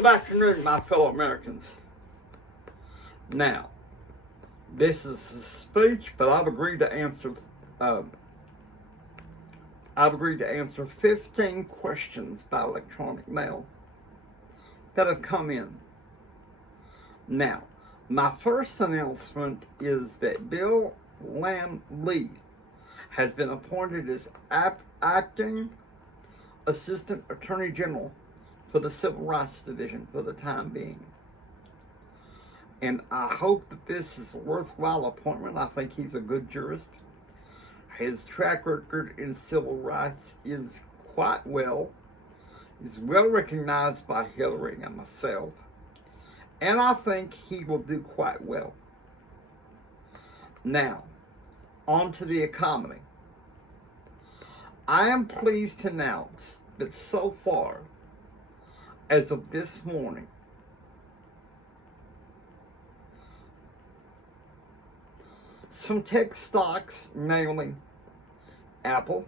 Good afternoon, my fellow Americans. Now, this is a speech, but I've agreed to answer. I've agreed to answer 15 questions by electronic mail that have come in. Now, my first announcement is that Bill Lann Lee has been appointed as acting Assistant Attorney General for the Civil Rights Division for the time being. And I hope that this is a worthwhile appointment. I think he's a good jurist. His track record in civil rights is quite well. He's well recognized by Hillary and myself. And I think he will do quite well. Now, on to the economy. I am pleased to announce that so far, as of this morning, some tech stocks, namely Apple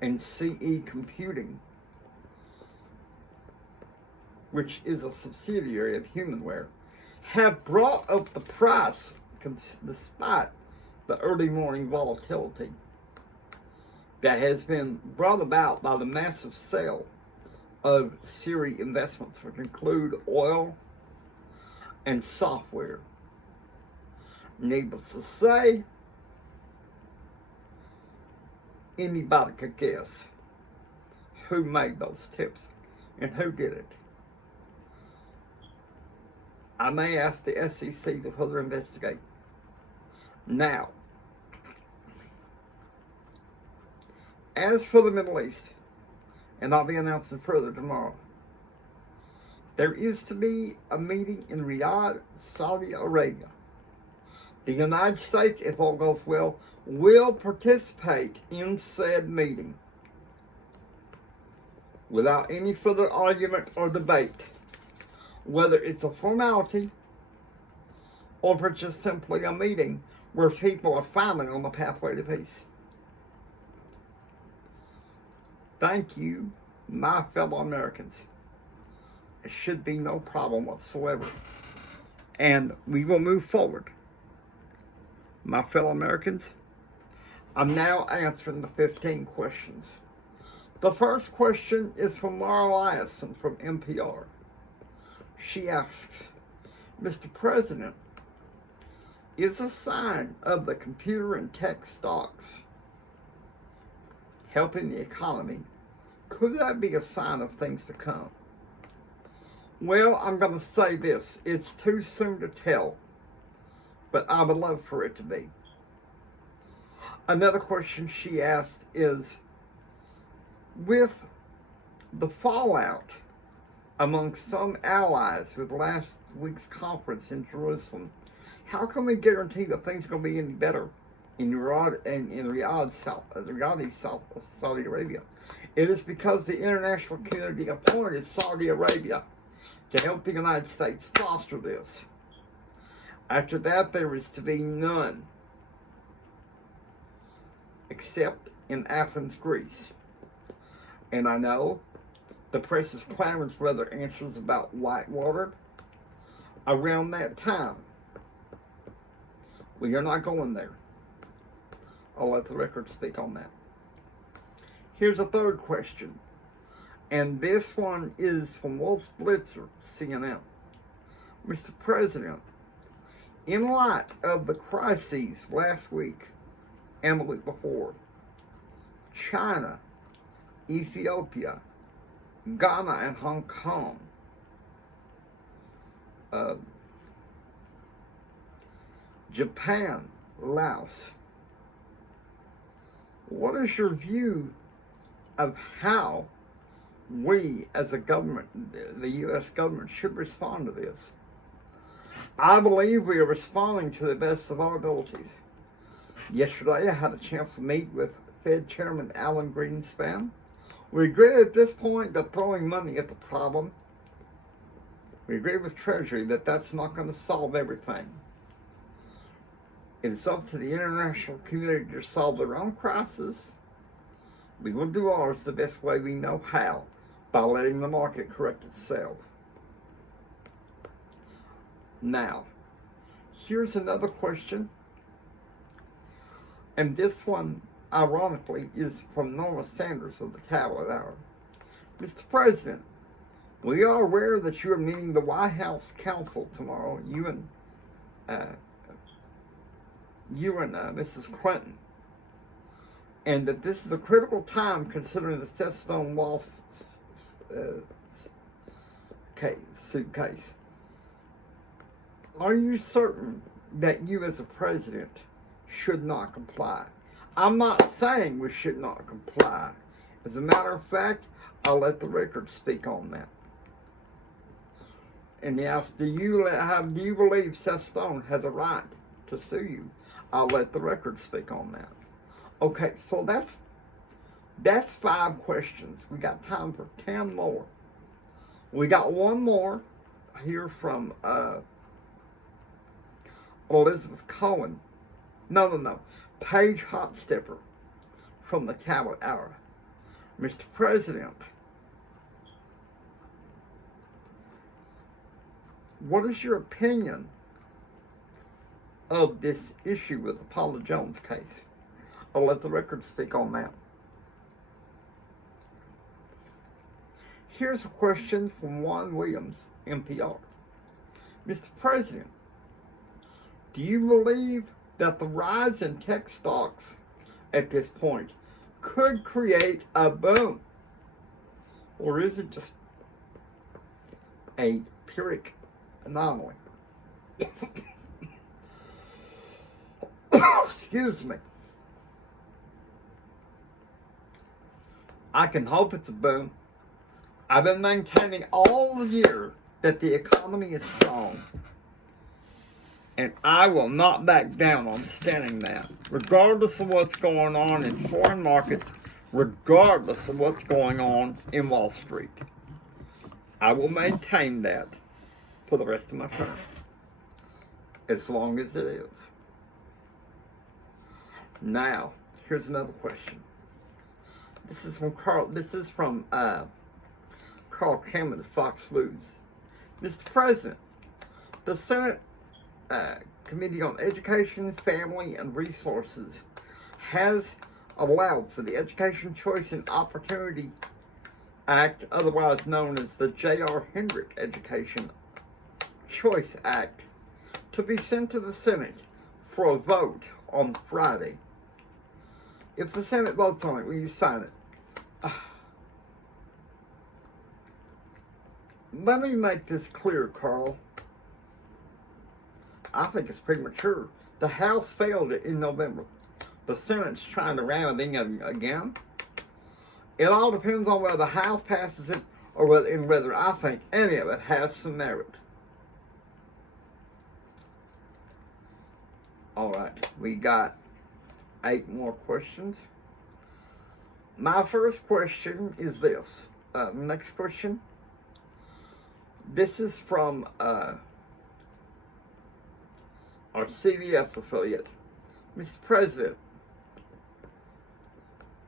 and CE Computing, which is a subsidiary of Humanware, have brought up the price despite the early morning volatility that has been brought about by the massive sale of Siri investments, which include oil and software. Needless to say, anybody could guess who made those tips and who did it. I may ask the SEC to further investigate. Now, as for the Middle East, and I'll be announcing further tomorrow, there is to be a meeting in Riyadh, Saudi Arabia. The United States, if all goes well, will participate in said meeting without any further argument or debate, whether it's a formality or if it's just simply a meeting where people are finally on the pathway to peace. Thank you, my fellow Americans. It should be no problem whatsoever. And we will move forward. My fellow Americans, I'm now answering the 15 questions. The first question is from Laura Eliason from NPR. She asks, Mr. President, is a sign of the computer and tech stocks helping the economy, could that be a sign of things to come? Well, I'm going to say this. It's too soon to tell, but I would love for it to be. Another question she asked is, with the fallout among some allies with last week's conference in Jerusalem, how can we guarantee that things are going to be any better in Riyadh, Saudi Arabia? It is because the international community appointed Saudi Arabia to help the United States foster this. After that, there is to be none, except in Athens, Greece. And I know the press is clamoring for other answers about Whitewater around that time. We are not going there. I'll let the record speak on that. Here's a third question, and this one is from Wolf Blitzer, CNN. Mr. President, in light of the crises last week and the week before, China, Ethiopia, Ghana, and Hong Kong, Japan, Laos, what is your view of how we as a government, the U.S. government, should respond to this? I believe we are responding to the best of our abilities. Yesterday, I had a chance to meet with Fed Chairman Alan Greenspan. We agree at this point that throwing money at the problem, we agree with Treasury that that's not going to solve everything. It is up to the international community to solve their own crisis. We will do ours the best way we know how, by letting the market correct itself. Now, here's another question, and this one, ironically, is from Norma Sanders of the Tablet Hour. Mr. President, we are aware that you are meeting the White House Council tomorrow, you and Mrs. Clinton, and that this is a critical time considering the Setstone loss suitcase. Are you certain that you as a president should not comply? I'm not saying we should not comply. As a matter of fact, I'll let the record speak on that. And he asked, do you believe Seth Stone has a right to sue you? I'll let the record speak on that. Okay, so that's 5 questions. We got time for 10 more. We got one more here from Elizabeth Cohen. No. Paige Hotstepper from the Tablet Hour. Mr. President, what is your opinion of this issue with the Paul Jones case? I'll let the record speak on that. Here's a question from Juan Williams, NPR. Mr. President, do you believe that the rise in tech stocks at this point could create a boom? Or is it just a Pyrrhic anomaly? Excuse me. I can hope it's a boom. I've been maintaining all the year that the economy is strong. And I will not back down on standing that, regardless of what's going on in foreign markets, regardless of what's going on in Wall Street. I will maintain that for the rest of my term, as long as it is. Now, here's another question. This is from Carl Cameron of Fox News. Mr. President, the Senate Committee on Education, Family, and Resources has allowed for the Education Choice and Opportunity Act, otherwise known as the J.R. Hendrick Education Choice Act, to be sent to the Senate for a vote on Friday. If the Senate votes on it, will you sign it? Let me make this clear, Carl. I think it's premature. The House failed it in November. The Senate's trying to ram it in again. It all depends on whether the House passes it or whether I think any of it has some merit. All right, we got 8 more questions. My first question is this. Next question. This is from our CBS affiliate. Mr. President,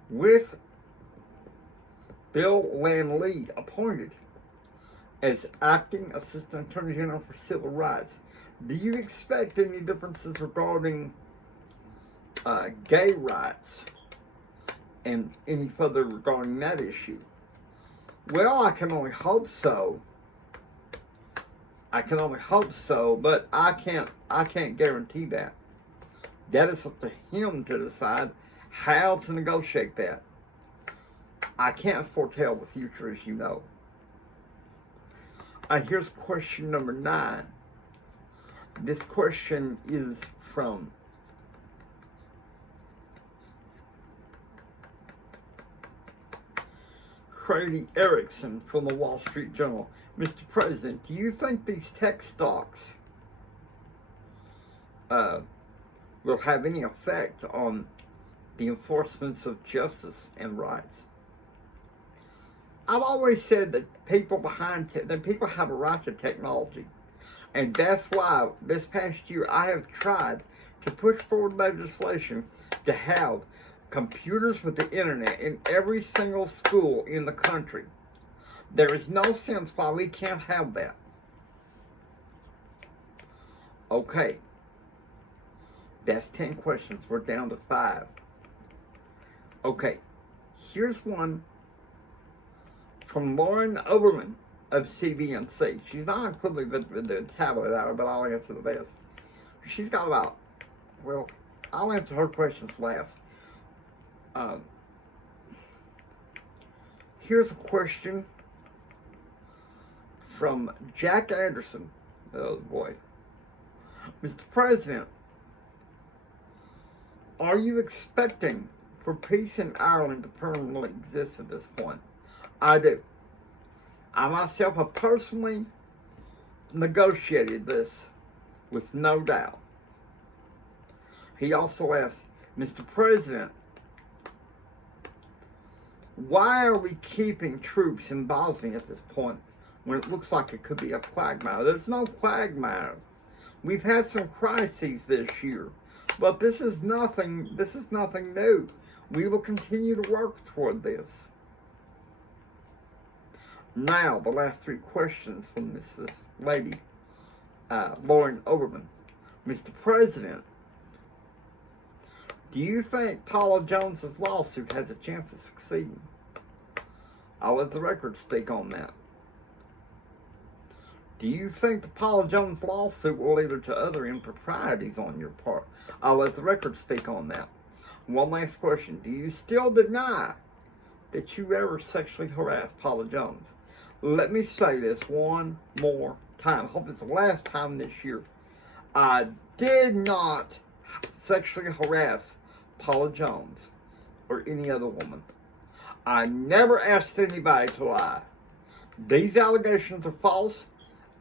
with Bill Lann Lee appointed as acting Assistant Attorney General for Civil Rights, do you expect any differences regarding gay rights and any further regarding that issue? Well, I can only hope so. But I can't guarantee that. That is up to him to decide how to negotiate that. I can't foretell the future, as you know. Here's question number 9. This question is from Crady Erickson from the Wall Street Journal. Mr. President, do you think these tech stocks will have any effect on the enforcement of justice and rights? I've always said that people have a right to technology, and that's why this past year I have tried to push forward legislation to have computers with the internet in every single school in the country. There is no sense why we can't have that. Okay. That's 10 questions. We're down to 5. Okay. Here's one from Lauren Oberman of CBNC. She's not including the tablet out, but I'll answer the best. She's got about, well, I'll answer her questions last. Here's a question from Jack Anderson. Oh boy. Mr. President, are you expecting for peace in Ireland to permanently exist at this point? I do. I myself have personally negotiated this with no doubt. He also asked, Mr. President, why are we keeping troops in Bosnia at this point when it looks like it could be a quagmire? There's no quagmire. We've had some crises this year, but this is nothing new. We will continue to work toward this. Now, the last 3 questions from this lady, Lauren Oberman. Mr. President, do you think Paula Jones's lawsuit has a chance of succeeding? I'll let the record speak on that. Do you think the Paula Jones lawsuit will lead to other improprieties on your part? I'll let the record speak on that. One last question. Do you still deny that you ever sexually harassed Paula Jones? Let me say this one more time. I hope it's the last time this year. I did not sexually harass Paula Jones or any other woman. I never asked anybody to lie. These allegations are false,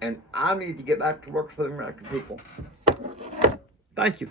and I need to get back to work for the American people. Thank you.